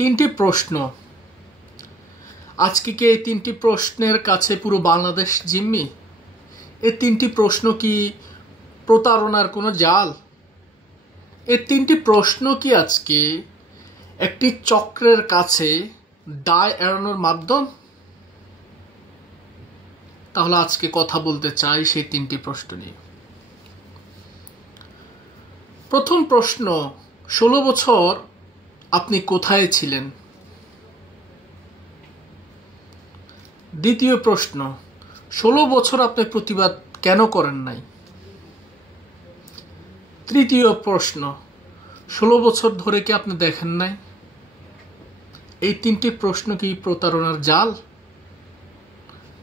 তিনটি প্রশ্ন। আজকে কি এই তিনটি প্রশ্নের কাছে পুরো বাংলাদেশ জিম্মি? এই তিনটি প্রশ্ন কি প্রতারণার কোনো জাল? এই তিনটি প্রশ্ন কি আজকে একটি চক্রের কাছে দায় এড়ানোর মাধ্যম? তাহলে আজকে কথা বলতে চাই সেই তিনটি প্রশ্ন নিয়ে। প্রথম প্রশ্ন, 16 বছর আপনি কোথায় ছিলেন? দ্বিতীয় প্রশ্ন, 16 বছর আপনি প্রতিবাদ কেন করেন নাই? তৃতীয় প্রশ্ন, 16 বছর ধরে কি আপনি দেখেন নাই? এই তিনটি প্রশ্ন কি প্রতারণার জাল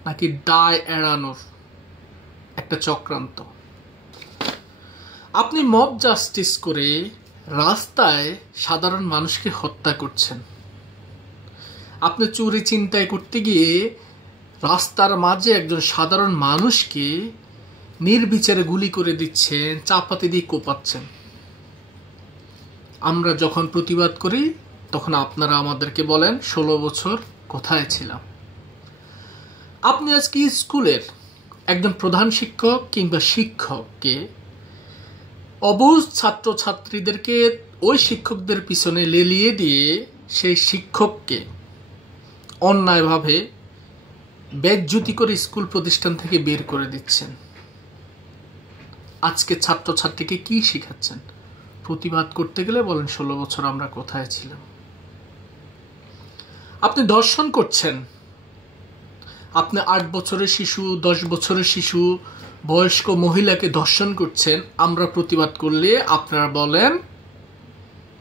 নাকি দায় এড়ানোর একটা চক্রান্ত? আপনি মব জাস্টিস করে রাস্তায় সাধারণ মানুষকে হত্যা করছেন। আপনি চুরি ছিনতাই করতে গিয়ে রাস্তার মাঝে একজন সাধারণ মানুষকে নির্বিচারে গুলি করে দিচ্ছেন, চাপাতি দিয়ে কোপাচ্ছেন। আমরা যখন প্রতিবাদ করি তখন আপনারা আমাদেরকে বলেন 16 বছর কোথায় ছিলাম। আপনি আজকে স্কুলের একজন প্রধান শিক্ষক কিংবা শিক্ষককে অবুঝ ছাত্রছাত্রীদেরকে ওই শিক্ষকদের পিছনে লেলিয়ে দিয়ে সেই শিক্ষককে অন্যায়ভাবে বেজ্জতি করে স্কুল প্রতিষ্ঠান থেকে বের করে দিচ্ছেন। আজকে ছাত্রছাত্রীকে কি শিখাচ্ছেন? প্রতিবাদ করতে গেলে বলেন 16 বছর আমরা কোথায় ছিলাম। আপনি ধর্ষণ করছেন। আপনি 8 বছরের শিশু, 10 বছরের শিশু, বয়স্ক মহিলাকে ধর্ষণ করছেন। আমরা প্রতিবাদ করলে আপনারা বলেন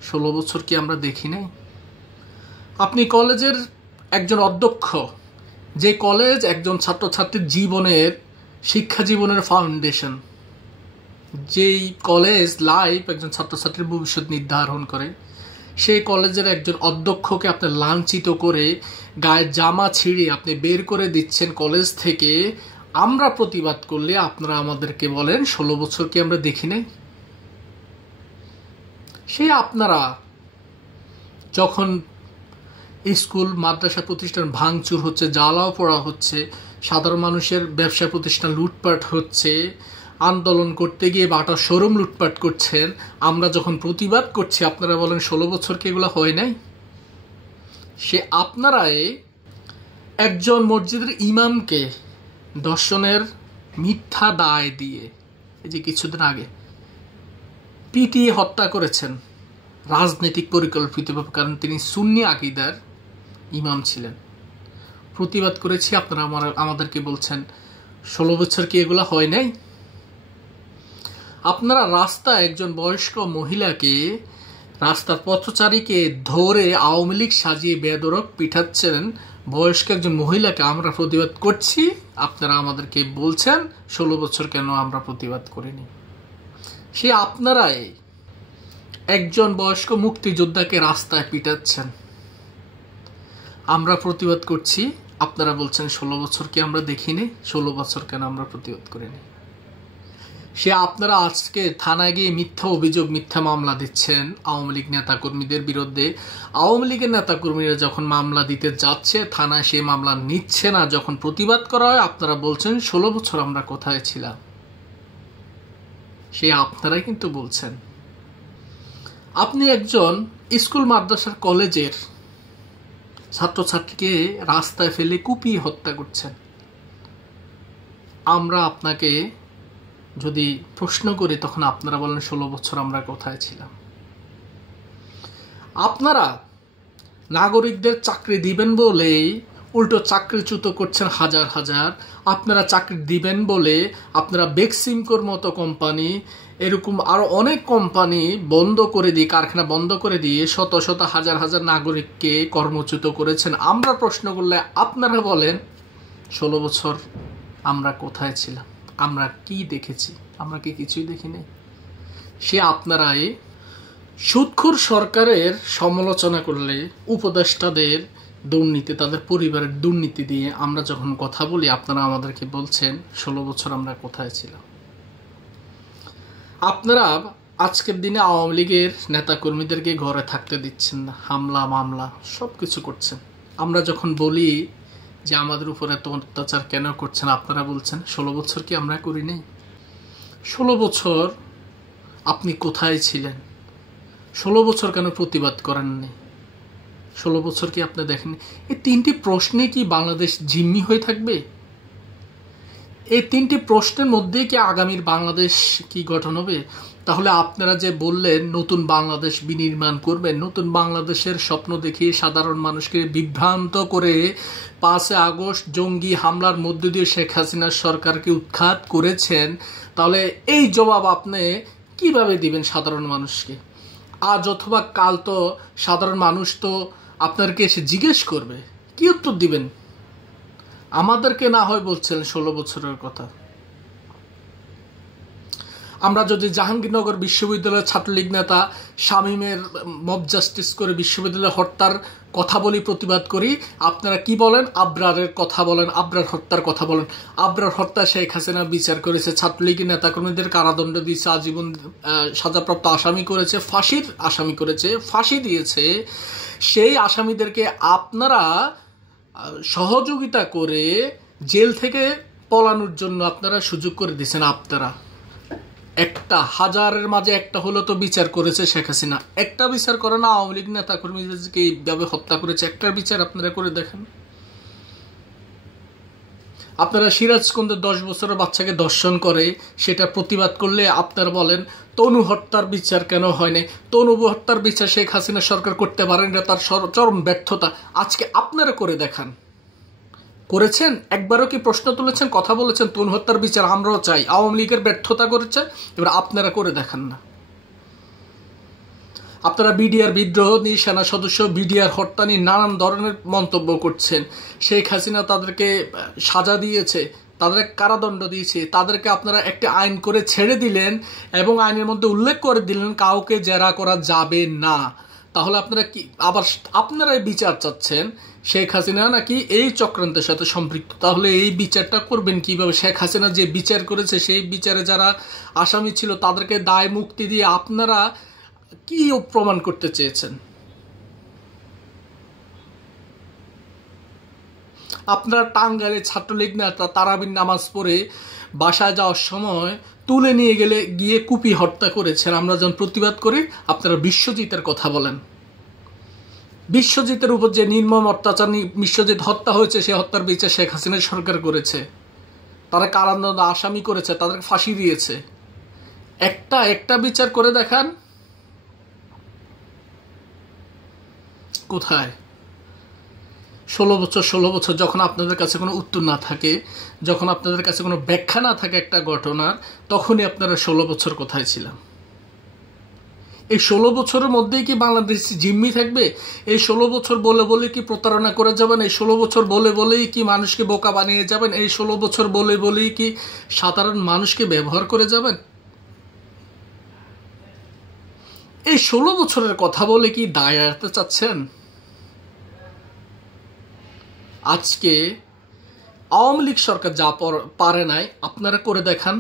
16 বছর কি আমরা দেখি নাই? আপনি কলেজের একজন অধ্যক্ষ, যে কলেজ একজন ছাত্রছাত্রীর জীবনের, শিক্ষা জীবনের ফাউন্ডেশন, যেই কলেজ লাইফ একজন ছাত্রছাত্রীর ভবিষ্যৎ নির্ধারণ করে, সেই কলেজের একজন অধ্যক্ষকে আপনি লাঞ্ছিত করে গায়ের জামা ছিঁড়ে আপনি বের করে দিচ্ছেন কলেজ থেকে। আমরা প্রতিবাদ করলে আপনারা আমাদেরকে বলেন 16 বছর কি আমরা দেখি নাই? সেই আপনারা যখন স্কুল মাদ্রাসা প্রতিষ্ঠান ভাঙচুর হচ্ছে, জ্বালাও পড়া হচ্ছে, সাধারণ মানুষের ব্যবসা প্রতিষ্ঠান লুটপাট হচ্ছে, আন্দোলন করতে গিয়ে বাটা শোরুম লুটপাট করছেন, আমরা যখন প্রতিবাদ করছি আপনারা বলেন 16 বছর কি এগুলো হয় নাই? সে আপনারাই একজন মসজিদের ইমামকে ধর্ষণের মিথ্যা দায় দিয়ে এই যে কিছুদিন আগে পিটিয়ে হত্যা করেছেন রাজনৈতিক পরিকল্পিতভাবে, কারণ তিনি সুন্নি আকীদার ইমাম ছিলেন। প্রতিবাদ করেছি, আপনারা আমাদেরকে বলছেন 16 বছর কি এগুলো হয় নাই? আপনারা রাস্তায় একজন বয়স্ক মহিলাকে, রাস্তার পথচারীকে ধরে আওয়ামী লীগ সাজিয়ে বেদরক পিঠাচ্ছেন বয়স্ক একজন মহিলাকে। আমরা প্রতিবাদ করছি, আপনারা আমাদেরকে বলছেন 16 বছর কেন আমরা প্রতিবাদ করিনি? সে আপনারাই একজন বয়স্ক মুক্তিযোদ্ধাকে রাস্তায় পিটাচ্ছেন। আমরা প্রতিবাদ করছি, আপনারা বলছেন 16 বছর কি আমরা দেখিনি? 16 বছর কেন আমরা প্রতিবাদ করিনি? সে আপনারা আজকে থানায় গিয়ে মিথ্যা অভিযোগ, মিথ্যা মামলা দিচ্ছেন আওয়ামী লীগ নেতাকর্মীদের বিরুদ্ধে। আওয়ামী লীগের নেতাকর্মীরা যখন মামলা দিতে যাচ্ছে থানায় সেই মামলা নিচ্ছে না, যখন প্রতিবাদ করা হয় আপনারা বলছেন 16 বছর আমরা কোথায় ছিলাম। সে আপনারাই কিন্তু বলছেন। আপনি একজন স্কুল মাদ্রাসার কলেজের ছাত্রছাত্রীকে রাস্তায় ফেলে কুপিয়ে হত্যা করছেন। আমরা আপনাকে যদি প্রশ্ন করি তখন আপনারা বলেন 16 বছর আমরা কোথায় ছিলাম। আপনারা নাগরিকদের চাকরি দিবেন বলেই উল্টো চাকরিচ্যুত করছেন হাজার হাজার। আপনারা চাকরি দিবেন বলে আপনারা বেক্সিমকোর মতো কোম্পানি, এরকম আরো অনেক কোম্পানি বন্ধ করে দিয়ে, কারখানা বন্ধ করে দিয়ে শত শত হাজার হাজার নাগরিককে কর্মচ্যুত করেছেন। আমরা প্রশ্ন করলে আপনারা বলেন 16 বছর আমরা কোথায় ছিলাম, আমরা কি দেখেছি? আমরা কি কিছুই দেখিনি? সে আপনারাই সুদখোর সরকারের সমালোচনা করলে উপদেষ্টাদের দুর্নীতি, তাদের পরিবারের দুর্নীতি দিয়ে আমরা যখন কথা বলি আপনারা আমাদেরকে বলছেন 16 বছর আমরা কোথায় ছিলাম। আপনারা আজকের দিনে আওয়ামী লীগের নেতাকর্মীদেরকে ঘরে থাকতে দিচ্ছেন না, হামলা মামলা সব কিছু করছেন। আমরা যখন বলি যে আমাদের উপর এত অত্যাচার কেন করছেন, আপনারা বলছেন 16 বছর কি আমরা করি নাই? 16 বছর আপনি কোথায় ছিলেন? 16 বছর কেন প্রতিবাদ করেননি? 16 বছর কি আপনি দেখেননি? এই 3টি প্রশ্নে কি বাংলাদেশ জিম্মি হয়ে থাকবে? এই 3টি প্রশ্নের মধ্যে কি আগামীর বাংলাদেশ কি গঠন হবে? তাহলে আপনারা যে বললেন নতুন বাংলাদেশ বিনির্মাণ করবেন, নতুন বাংলাদেশের স্বপ্ন দেখিয়ে সাধারণ মানুষকে বিভ্রান্ত করে 5 আগস্ট জঙ্গি হামলার মধ্য দিয়ে শেখ হাসিনার সরকারকে উৎখাত করেছেন, তাহলে এই জবাব আপনি কিভাবে দিবেন সাধারণ মানুষকে? আজ অথবা কাল তো সাধারণ মানুষ তো আপনাকে এসে জিজ্ঞেস করবে, কি উত্তর দিবেন? আমাদেরকে না হয় বলছেন 16 বছরের কথা। আমরা যদি জাহাঙ্গীরনগর বিশ্ববিদ্যালয়ের ছাত্রলীগ নেতা শামীমের মব জাস্টিস করে বিশ্ববিদ্যালয় হত্যার কথা বলি, প্রতিবাদ করি, আপনারা কি বলেন? আবরারের কথা বলেন, আবরার হত্যার কথা বলেন। আবরার হত্যা শেখ হাসিনা বিচার করেছে, ছাত্রলীগের নেতাকর্মীদের কারাদণ্ড দিয়েছে, আজীবন সাজাপ্রাপ্ত আসামি করেছে, ফাঁসির আসামি করেছে, ফাঁসি দিয়েছে। সেই আসামিদেরকে আপনারা সহযোগিতা করে জেল থেকে পলানোর জন্য আপনারা সুযোগ করে দিচ্ছেন। আপনারা একটা হাজারের মাঝে একটা হলো তো বিচার করেছে শেখ হাসিনা, একটা বিচার করে না আওয়ামী লীগ নেতা কর্মীদেরকে এইভাবে হত্যা করেছে, একটার বিচার আপনারা করে দেখেন। আপনারা সিরাজগঞ্জে 10 বছরের বাচ্চাকে ধর্ষণ করে সেটা প্রতিবাদ করলে আপনারা বলেন তনু হত্যার বিচার কেন হয়নি? তনু হত্যার বিচার শেখ হাসিনা সরকার করতে পারেন না, তার চরম ব্যর্থতা। আজকে আপনারা করে দেখান। করেছেন? একবারও কি প্রশ্ন তুলেছেন, কথা বলেছেন তনু হত্যার বিচার আমরাও চাই? আওয়ামী লীগের ব্যর্থতা করেছে, এবার আপনারা করে দেখান না। আপনারা বিডিআর বিদ্রোহ নিয়ে, সেনা সদস্য বিডিআর হত্যা নিয়ে নানান ধরনের মন্তব্য করছেন। শেখ হাসিনা তাদেরকে সাজা দিয়েছে, তাদের কারাদণ্ড দিয়েছে, তাদেরকে আপনারা একটা আইন করে ছেড়ে দিলেন এবং আইনের মধ্যে উল্লেখ করে দিলেন কাউকে জেরা করা যাবে না। তাহলে আপনারা কি আবার আপনারাই বিচার চাচ্ছেন শেখ হাসিনা নাকি এই চক্রান্তের সাথে সম্পৃক্ত? তাহলে এই বিচারটা করবেন কিভাবে? শেখ হাসিনা যে বিচার করেছে সেই বিচারে যারা আসামি ছিল তাদেরকে দায় মুক্তি দিয়ে আপনারা কি প্রমাণ করতে চেয়েছেন? আপনারা টাঙ্গাইলের ছাত্রলীগ নেতা তারাবির নামাজ পড়ে বাসায় যাওয়ার সময় তুলে নিয়ে গিয়ে কুপি হত্যা করেছেন। আমরা যখন প্রতিবাদ করি আপনারা বিশ্বজিতের কথা বলেন। বিশ্বজিতের উপর যে নির্মম অত্যাচার, বিশ্বজিৎ হত্যা হয়েছে, সে হত্যার বিচার শেখ হাসিনার সরকার করেছে। তারা কারাদণ্ড আসামি করেছে, তাদেরকে ফাঁসি দিয়েছে। একটা বিচার করে দেখান। কোথায়? 16 বছর যখন আপনাদের কাছে কোনো উত্তর না থাকে, যখন আপনাদের কাছে কোনো ব্যাখ্যা না থাকে একটা ঘটনার, তখনই আপনারা 16 বছর কোথায় ছিলেন? এই 16 বছরের মধ্যেই কি বাংলাদেশ জিম্মি থাকবে? এই 16 বছর বলে বলে কি প্রতারণা করে যাবেন? এই 16 বছর বলে বলেই কি মানুষকে বোকা বানিয়ে যাবেন? এই 16 বছর বলে বলেই কি সাধারণ মানুষকে ব্যবহার করে যাবেন? এই 16 বছরের কথা বলে কি দায় এড়াতে চাচ্ছেন? আজকে আওয়ামী লীগ সরকার যা পারে নাই আপনারা করে দেখান।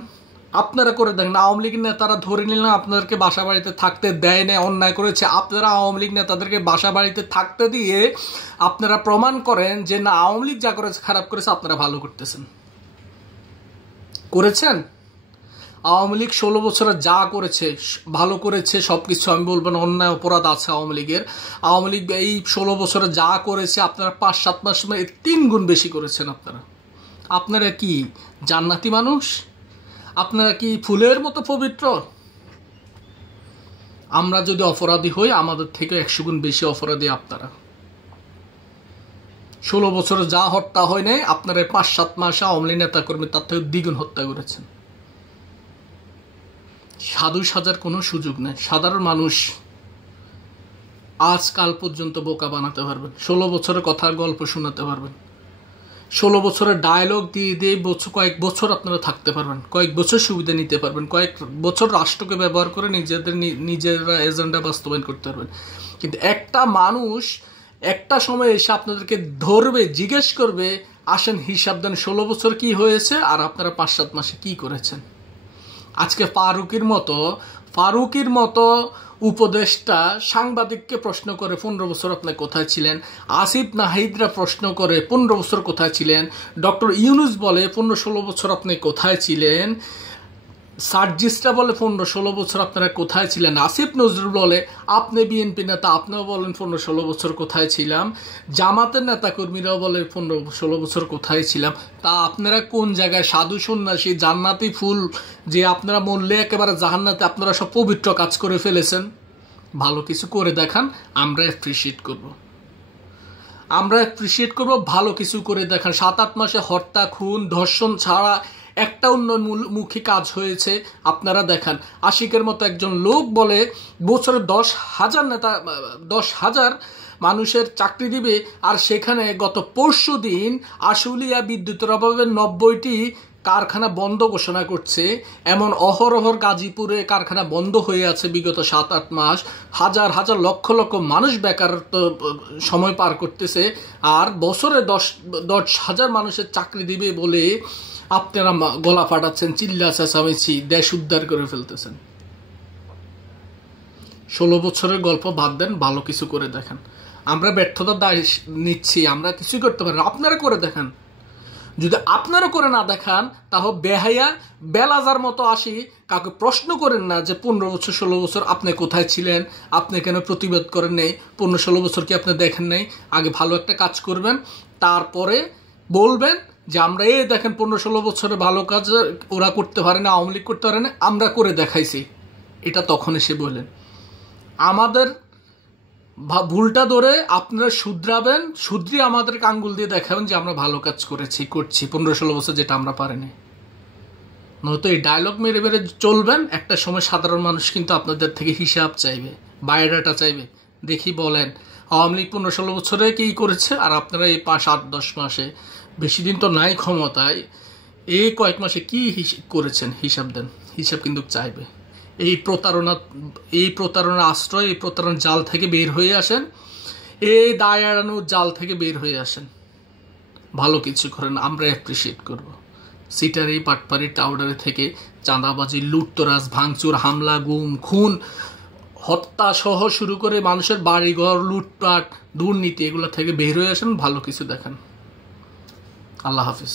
আপনারা করে দেখেন। আওয়ামী লীগ নেতারা ধরে নিলেন আপনাদেরকে বাসা বাড়িতে থাকতে দেয় না, অন্যায় করেছে। আপনারা আওয়ামী লীগ নেতাদেরকে বাসা বাড়িতে থাকতে দিয়ে আপনারা প্রমাণ করেন যে না, আওয়ামী লীগ যা করেছে খারাপ করেছে, আপনারা ভালো করতেছেন। করেছেন? আওয়ামী লীগ 16 বছরে যা করেছে ভালো করেছে সবকিছু, আমি বলবো না অন্যায় অপরাধ আছে আওয়ামী লীগের। আওয়ামী লীগ এই 16 বছরে যা করেছে আপনারা 5-7 মাস সময় 3 গুণ বেশি করেছেন। আপনারা কি জান্নাতি মানুষ? আপনারা কি ফুলের মতো পবিত্র? আমরা যদি অপরাধী হই, আমাদের থেকে 100 গুণ বেশি অপরাধী আপনারা। 16 বছরে যা হত্যা হয় নাই, আপনারা 5-7 মাসে আওয়ামী লীগ নেতা কর্মী তার থেকে দ্বিগুণ হত্যা করেছেন। সাধু সাজার কোনো সুযোগ নেই। সাধারণ মানুষ আজকাল পর্যন্ত বোকা বানাতে পারবেন, 16 বছরের কথার গল্প শোনাতে পারবেন, 16 বছরের ডায়লগ দিয়ে দিয়ে কয়েক বছর আপনারা থাকতে পারবেন, কয়েক বছর সুবিধা নিতে পারবেন, কয়েক বছর রাষ্ট্রকে ব্যবহার করে নিজেরা এজেন্ডা বাস্তবায়ন করতে পারবেন। কিন্তু একটা মানুষ একটা সময় এসে আপনাদেরকে ধরবে, জিজ্ঞেস করবে, আসেন হিসাব দেন 16 বছর কি হয়েছে আর আপনারা 5-7 মাসে কি করেছেন। আজকে ফারুকির মতো উপদেষ্টা সাংবাদিককে প্রশ্ন করে 15 বছর আপনি কোথায় ছিলেন, আসিফ নাহিদরা প্রশ্ন করে 15 বছর কোথায় ছিলেন, ডক্টর ইউনুস বলে 15-16 বছর আপনি কোথায় ছিলেন, সার্জিস্টরা বলে 15-16 বছর আপনারা কোথায় ছিলেন, আসিফ নজরুল বলে আপনি বিএনপি নেতা আপনিও বলেন 15-16 বছর কোথায় ছিলাম, জামাতের নেতা কর্মীরাও বলে 15-16 বছর কোথায় ছিলাম। তা আপনারা কোন জায়গায় সাধু সন্ন্যাসী জান্নাতি ফুল যে আপনারা মরলে একেবারে জাহান্নাতে আপনারা সব পবিত্র কাজ করে ফেলেছেন? ভালো কিছু করে দেখান, আমরা অ্যাপ্রিসিয়েট করব, আমরা অ্যাপ্রিসিয়েট করব। ভালো কিছু করে দেখান। 7-8 মাসে হত্যা খুন ধর্ষণ ছাড়া একটা উন্নয়নমুখী কাজ হয়েছে আপনারা দেখান। আশিকের মতো একজন লোক বলে বছরে 10,000 মানুষের চাকরি দিবে, আর সেখানে গত পরশু দিন আশুলিয়া বিদ্যুতের অভাবে 90টি কারখানা বন্ধ ঘোষণা করছে। এমন অহরহর গাজীপুরে কারখানা বন্ধ হয়ে আছে বিগত 7-8 মাস, হাজার হাজার লক্ষ লক্ষ মানুষ বেকারত্ব সময় পার করতেছে, আর বছরে 10,000 মানুষের চাকরি দিবে বলে আপনারা গলা ফাটাচ্ছেন, চিল্লা চেঁচামেচি, দেশ উদ্ধার করে ফেলতেছেন। 16 বছরের গল্প বাদ দেন, ভালো কিছু করে দেখান। আমরা ব্যর্থতার দায় নিচ্ছি, আমরা কিছুই করতে পারি, আপনারা করে দেখান। যদি আপনারা করে না দেখান তাহলে বেহায়া বেলাজার মতো আসি কাউকে প্রশ্ন করেন না যে 15 বছর 16 বছর আপনি কোথায় ছিলেন, আপনি কেন প্রতিবাদ করেন নাই, 15-16 বছর কি আপনি দেখেন নাই? আগে ভালো একটা কাজ করবেন, তারপরে বলবেন যে আমরা এই দেখেন 15-16 বছরে ভালো কাজ ওরা করতে পারে না, আওয়ামী লীগ করতে পারে না, আমরা করে দেখাইছি। এটা তখন এসে বললেন। আমাদের ভুলটা ধরে আপনারা শুধরাবেন, শুধরিয়ে আমাদেরকে আঙ্গুল দিয়ে দেখাবেন যে আমরা ভালো কাজ করছি 15-16 বছর যেটা আমরা পারিনি। নয়তো এই ডায়লগ মেরে মেরে চলবেন, একটা সময় সাধারণ মানুষ কিন্তু আপনাদের থেকে হিসাব চাইবে, বায়োডাটা চাইবে। দেখি বলেন আওয়ামী লীগ 15-16 বছরে কি করেছে, আর আপনারা এই 5-8-10 মাসে, বেশি দিন তো নাই ক্ষমতায়, এই কয়েক মাসে কি করেছেন হিসাব দেন, হিসাব কিন্তু চাইবে। এই প্রতারণা আশ্রয়, এই প্রতারণার জাল থেকে বের হয়ে আসেন, এই দায় এড়ানোর জাল থেকে বের হয়ে আসেন, ভালো কিছু করেন, আমরা অ্যাপ্রিসিয়েট করব। সিটারি পাটপাড়ি টাউডারে থেকে চাঁদাবাজি, লুটতরাজ, ভাঙচুর, হামলা, গুম, খুন, হত্যা সহ শুরু করে মানুষের বাড়িঘর লুটপাট, দুর্নীতি, এগুলো থেকে বের হয়ে আসেন, ভালো কিছু দেখান। আল্লাহ হাফিজ।